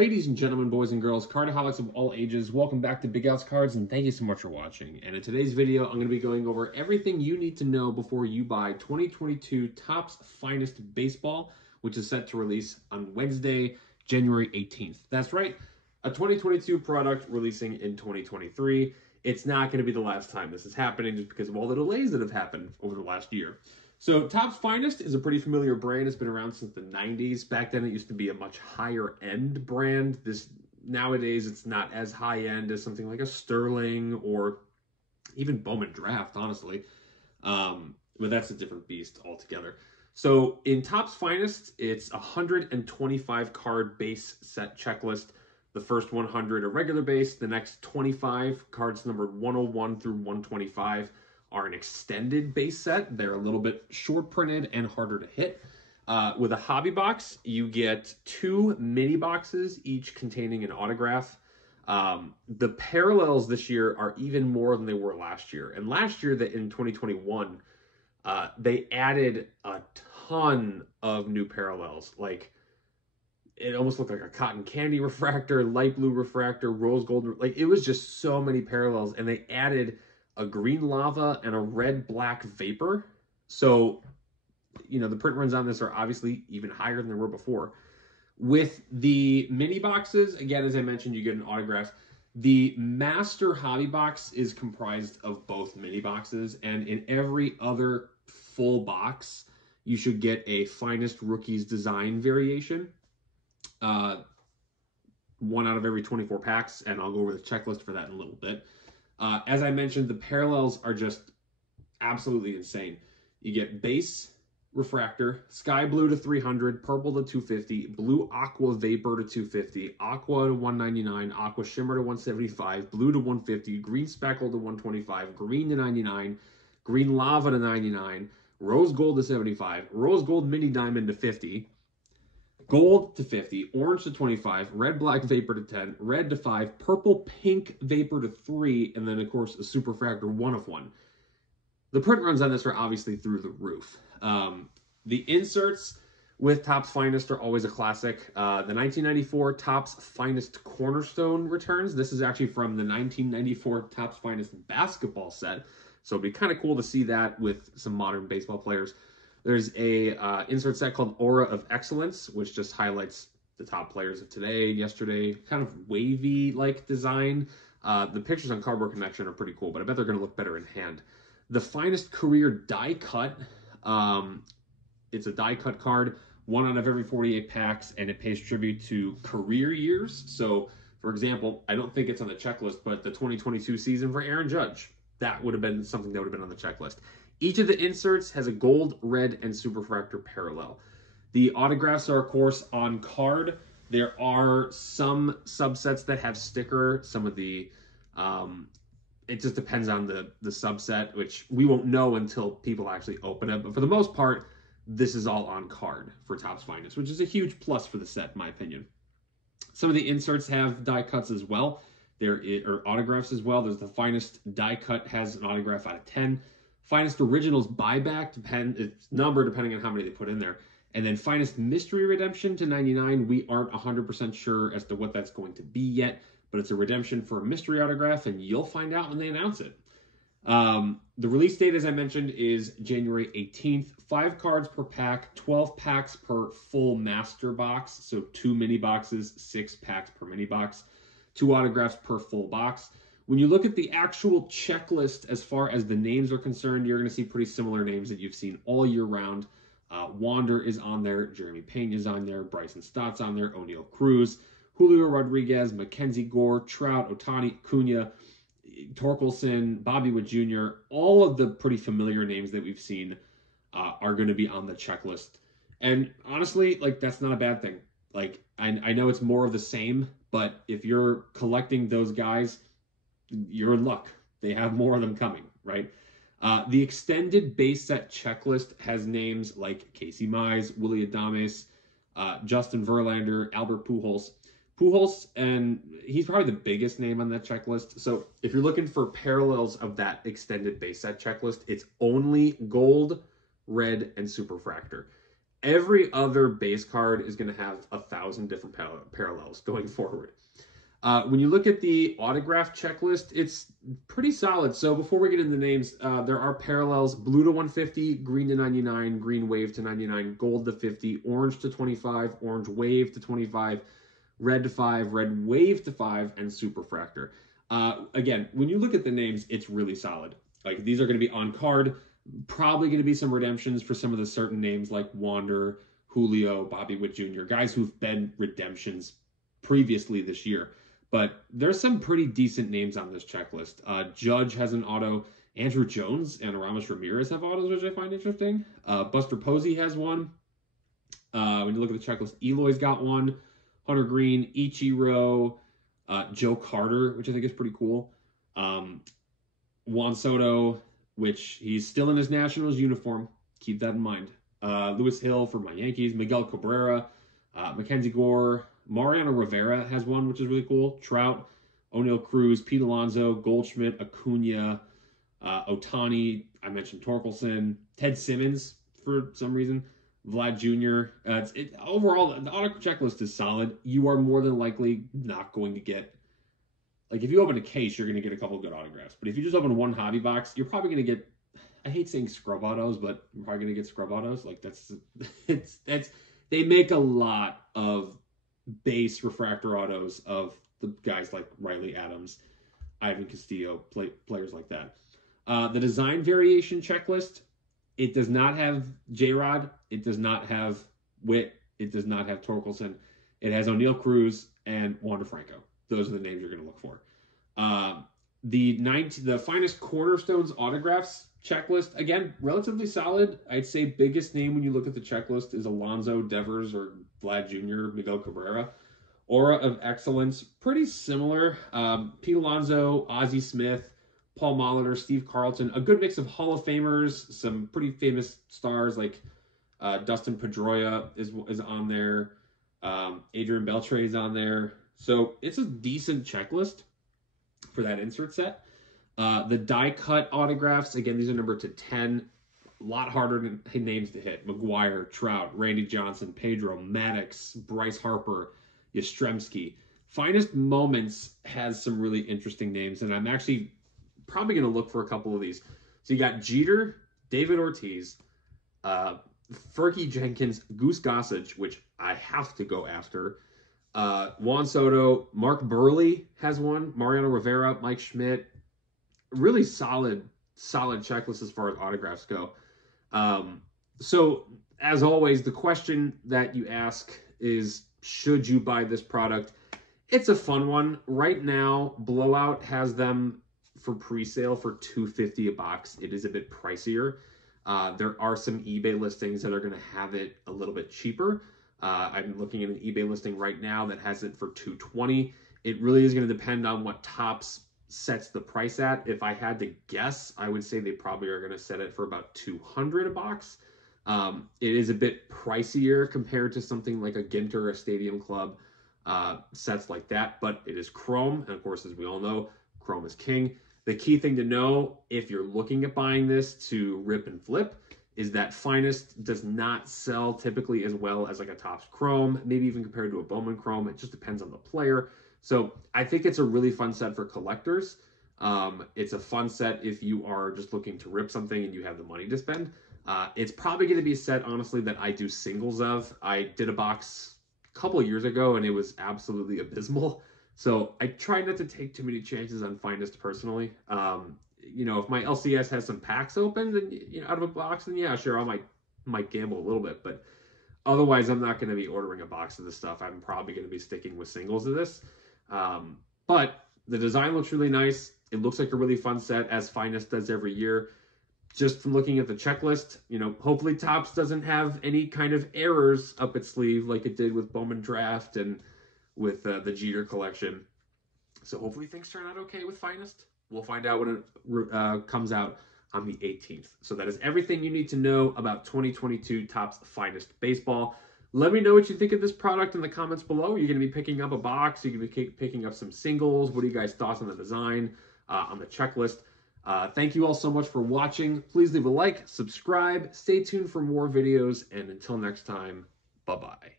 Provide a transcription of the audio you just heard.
Ladies and gentlemen, boys and girls, cardaholics of all ages, welcome back to Big Outs Cards, and thank you so much for watching. And in today's video, I'm going to be going over everything you need to know before you buy 2022 Topps Finest Baseball, which is set to release on Wednesday, January 18th. That's right, a 2022 product releasing in 2023. It's not going to be the last time this is happening just because of all the delays that have happened over the last year. So Topps Finest is a pretty familiar brand. It's been around since the 90s. Back then, it used to be a much higher-end brand. Nowadays, it's not as high-end as something like a Sterling or even Bowman Draft, honestly. But that's a different beast altogether. So in Topps Finest, it's a 125-card base set checklist. The first 100 are regular base. The next 25 cards numbered 101 through 125 are an extended base set. They're a little bit short printed and harder to hit. With a hobby box, you get 2 mini boxes, each containing an autograph. The parallels this year are even more than they were last year. And last year, in 2021, they added a ton of new parallels. Like, it almost looked like a cotton candy refractor, light blue refractor, rose gold. Like, it was just so many parallels. And they added a green lava and a red black vapor. So, you know, the print runs on this are obviously even higher than they were before. With the mini boxes, again, as I mentioned, you get an autograph. The master hobby box is comprised of both mini boxes, and in every other full box, you should get a Finest Rookies design variation. 1 out of every 24 packs, and I'll go over the checklist for that in a little bit. As I mentioned, the parallels are just absolutely insane. You get base refractor, sky blue to 300, purple to 250, blue aqua vapor to 250, aqua to 199, aqua shimmer to 175, blue to 150, green speckle to 125, green to 99, green lava to 99, rose gold to 75, rose gold mini diamond to 50, gold to 50, orange to 25, red black vapor to 10, red to 5, purple pink vapor to 3, and then of course a superfractor 1 of 1. The print runs on this are obviously through the roof. The inserts with Topps Finest are always a classic. The 1994 Topps Finest Cornerstone returns. This is actually from the 1994 Topps Finest basketball set, so it'd be kind of cool to see that with some modern baseball players. There's a insert set called Aura of Excellence, which just highlights the top players of today and yesterday. Kind of wavy-like design. The pictures on Cardboard Connection are pretty cool, but I bet they're going to look better in hand. The Finest Career Die Cut. It's a die cut card, 1 out of every 48 packs, and it pays tribute to career years. So, for example, I don't think it's on the checklist, but the 2022 season for Aaron Judge, that would have been something that would have been on the checklist. Each of the inserts has a gold, red, and superfractor parallel. The autographs are, of course, on card. There are some subsets that have sticker. Some of the, it just depends on the subset, which we won't know until people actually open it. But for the most part, this is all on card for Topps Finest, which is a huge plus for the set, in my opinion. Some of the inserts have die cuts as well. There are autographs as well. There's the Finest die cut has an autograph out of 10. Finest Originals buyback, it's numbered depending on how many they put in there. And then Finest Mystery Redemption to 99. We aren't 100% sure as to what that's going to be yet, but it's a redemption for a mystery autograph, and you'll find out when they announce it. The release date, as I mentioned, is January 18th. 5 cards per pack, 12 packs per full master box. So 2 mini boxes, 6 packs per mini box, 2 autographs per full box. When you look at the actual checklist as far as the names are concerned, you're going to see pretty similar names that you've seen all year round. Wander is on there, Jeremy Pena is on there, Bryson Stott's on there, O'Neal Cruz, Julio Rodriguez, Mackenzie Gore, Trout, Ohtani, Cunha, Torkelson, Bobby Witt Jr., all of the pretty familiar names that we've seen are going to be on the checklist. And honestly, like, that's not a bad thing. Like, I know it's more of the same, but if you're collecting those guys, you're in luck. They have more of them coming, right? The extended base set checklist has names like Casey Mize, Willy Adames, Justin Verlander, Albert Pujols. And he's probably the biggest name on that checklist. So if you're looking for parallels of that extended base set checklist, it's only gold, red, and superfractor. Every other base card is going to have 1,000 different parallels going forward. When you look at the autograph checklist, it's pretty solid. So before we get into the names, there are parallels: blue to 150, green to 99, green wave to 99, gold to 50, orange to 25, orange wave to 25, red to 5, red wave to 5, and superfractor. Again, when you look at the names, it's really solid. Like, these are going to be on card. Probably going to be some redemptions for some of the certain names like Wander, Julio, Bobby Witt Jr., guys who've been redemptions previously this year. But there's some pretty decent names on this checklist. Judge has an auto. Andrew Jones and Aramis Ramirez have autos, which I find interesting. Buster Posey has one. When you look at the checklist, Eloy's got one. Hunter Green, Ichiro, Joe Carter, which I think is pretty cool. Juan Soto, which he's still in his Nationals uniform. Keep that in mind. Lewis Hill for my Yankees. Miguel Cabrera, Mackenzie Gore. Mariano Rivera has one, which is really cool. Trout, O'Neill Cruz, Pete Alonso, Goldschmidt, Acuna, Ohtani. I mentioned Torkelson. Ted Simmons for some reason. Vlad Jr. Overall, the auto checklist is solid. You are more than likely not going to get, like, if you open a case, you're going to get a couple of good autographs. But if you just open one hobby box, you're probably going to get, I hate saying scrub autos, but you're probably going to get scrub autos. Like, they make a lot of base refractor autos of the guys like Riley Adams, Ivan Castillo, players like that. The design variation checklist, it does not have J-Rod, it does not have Witt, it does not have Torkelson. It has O'Neill Cruz and Wander Franco. Those are the names you're going to look for. The finest cornerstones autographs checklist, again, relatively solid. I'd say biggest name when you look at the checklist is Alonso, Devers, or Vlad Jr., Miguel Cabrera. Aura of Excellence, pretty similar. Pete Alonso, Ozzie Smith, Paul Molitor, Steve Carlton. A good mix of Hall of Famers, some pretty famous stars like Dustin Pedroia is on there. Adrian Beltre is on there. So it's a decent checklist for that insert set. The die cut autographs, again, these are numbered to 10. A lot harder names to hit. McGuire, Trout, Randy Johnson, Pedro, Maddox, Bryce Harper, Yastrzemski. Finest Moments has some really interesting names, and I'm actually probably going to look for a couple of these. So you got Jeter, David Ortiz, Fergie Jenkins, Goose Gossage, which I have to go after. Juan Soto, Mark Burley has one. Mariano Rivera, Mike Schmidt. Really solid checklist as far as autographs go. So, as always, the question that you ask is, should you buy this product? It's a fun one. Right now, Blowout has them for pre-sale for $250 a box. It is a bit pricier. There are some eBay listings that are going to have it a little bit cheaper. I'm looking at an eBay listing right now that has it for $220. It really is going to depend on what Topps sets the price at. If I had to guess, I would say they probably are going to set it for about $200 a box. It is a bit pricier compared to something like a Ginter or a Stadium Club sets like that, but it is chrome, and of course, as we all know, chrome is king. The key thing to know if you're looking at buying this to rip and flip is that Finest does not sell typically as well as like a Topps Chrome, maybe even compared to a Bowman Chrome. It just depends on the player. So I think it's a really fun set for collectors. It's a fun set if you are just looking to rip something and you have the money to spend. It's probably going to be a set, honestly, that I do singles of. I did a box a couple of years ago and it was absolutely abysmal. So I try not to take too many chances on Finest personally. You know, if my LCS has some packs open, then, you know, out of a box, then yeah, sure, I might gamble a little bit. But otherwise, I'm not going to be ordering a box of this stuff. I'm probably going to be sticking with singles of this. But the design looks really nice. It looks like a really fun set, as Finest does every year. Just from looking at the checklist, you know, hopefully Topps doesn't have any kind of errors up its sleeve like it did with Bowman Draft and with the Jeter collection. So hopefully things turn out okay with Finest. We'll find out when it comes out on the 18th. So that is everything you need to know about 2022 Topps Finest Baseball. Let me know what you think of this product in the comments below. You're going to be picking up a box. You're going to be picking up some singles. What are you guys' thoughts on the design, on the checklist? Thank you all so much for watching. Please leave a like, subscribe, stay tuned for more videos, and until next time, bye-bye.